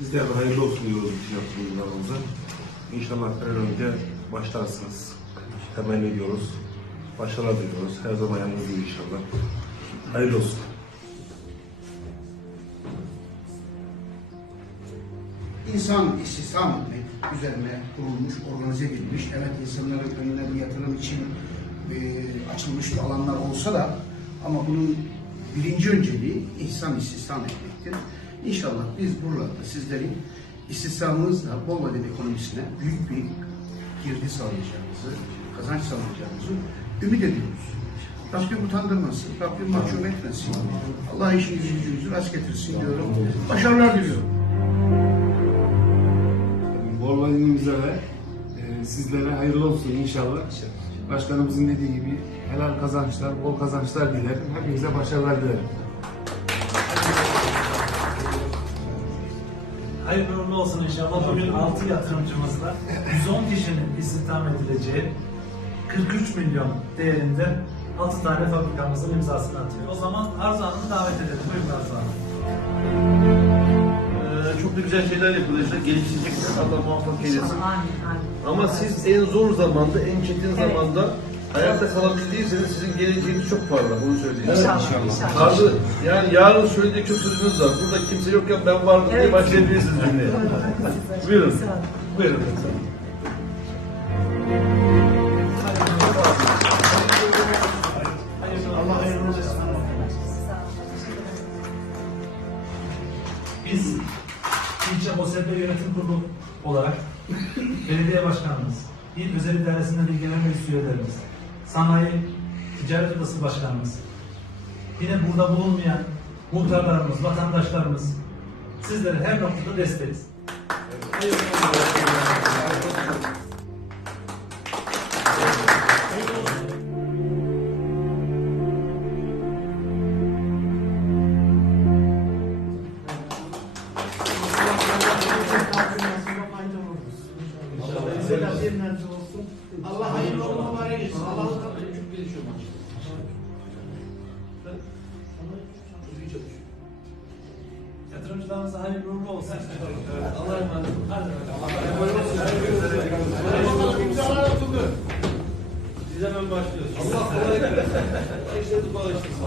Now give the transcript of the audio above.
Tekrar hayırlı olsun diyoruz bütün yaptığımızlarımıza. İnşallah bir önce başlarsınız. Temenni ediyoruz. Başarılar diliyoruz. Her zaman yanınızdayız inşallah. Hayırlı olsun. İnsan istihdam etmek üzerine kurulmuş, organize edilmiş. Evet insanların önüne bir yatırım için e, açılmış alanlar olsa da ama bunun birinci önceliği insan istihdam etmektir. İnşallah biz buralarda sizlerin istihdamınızla Bolvadin ekonomisine büyük bir girdi sağlayacağımızı, kazanç sağlayacağımızı ümit ediyoruz. Rabbim utandırmasın, Rabbim mahcup etmesin. Allah işinizi gücünüzü rast getirsin diyorum. Başarılar diliyorum. Bolvadinimize ve sizlere hayırlı olsun inşallah. Başkanımızın dediği gibi helal kazançlar, bol kazançlar dilerim. Hepinize başarılar dilerim. Hayırlı uğurlu olsun inşallah. Bugün 6 yatırımcımızla 110 kişinin istihdam edileceği 43 milyon değerinde 6 tane fabrikamızın imzasını atıyor. O zaman Arzu Hanım'ı davet edelim. Buyurun Arzu Hanım. Ee, çok da güzel şeyler yapılacak, gelişecekler. Allah muvaffak eylesin. Amin, amin. Ama siz en zor zamanda, en çetin zamanda hayatta kalabildiyseniz sizin geleceğiniz çok parlak, onu söyleyeyim. İnşallah, inşallah. Tarzı, yani yarın söylediği çok sözünüz var. Burada kimse yokken ben vardım diye başlayabilirsiniz cümleye. Buyurun. Buyurun. Allah hayırlı olsun. Biz ilçe OSB yönetim kurulu olarak belediye başkanımız, il özel idaresinden bilgilenme meclis üyelerimiz, sanayi ticaret odası başkanımız, yine burada bulunmayan muhtarlarımız, vatandaşlarımız sizlere her noktada desteğiz. Allah hayırlı olma mübarek etsin. Allah'ın katı çok gelişiyor Yatırımcılarımıza hayırlı uğurlu olsun. Allah'a emanet olun. Bakalım. İmzalar atıldı. Biz hemen başlıyoruz. Allah kolaylık versin. İşlerinizi kolaylaştırsın.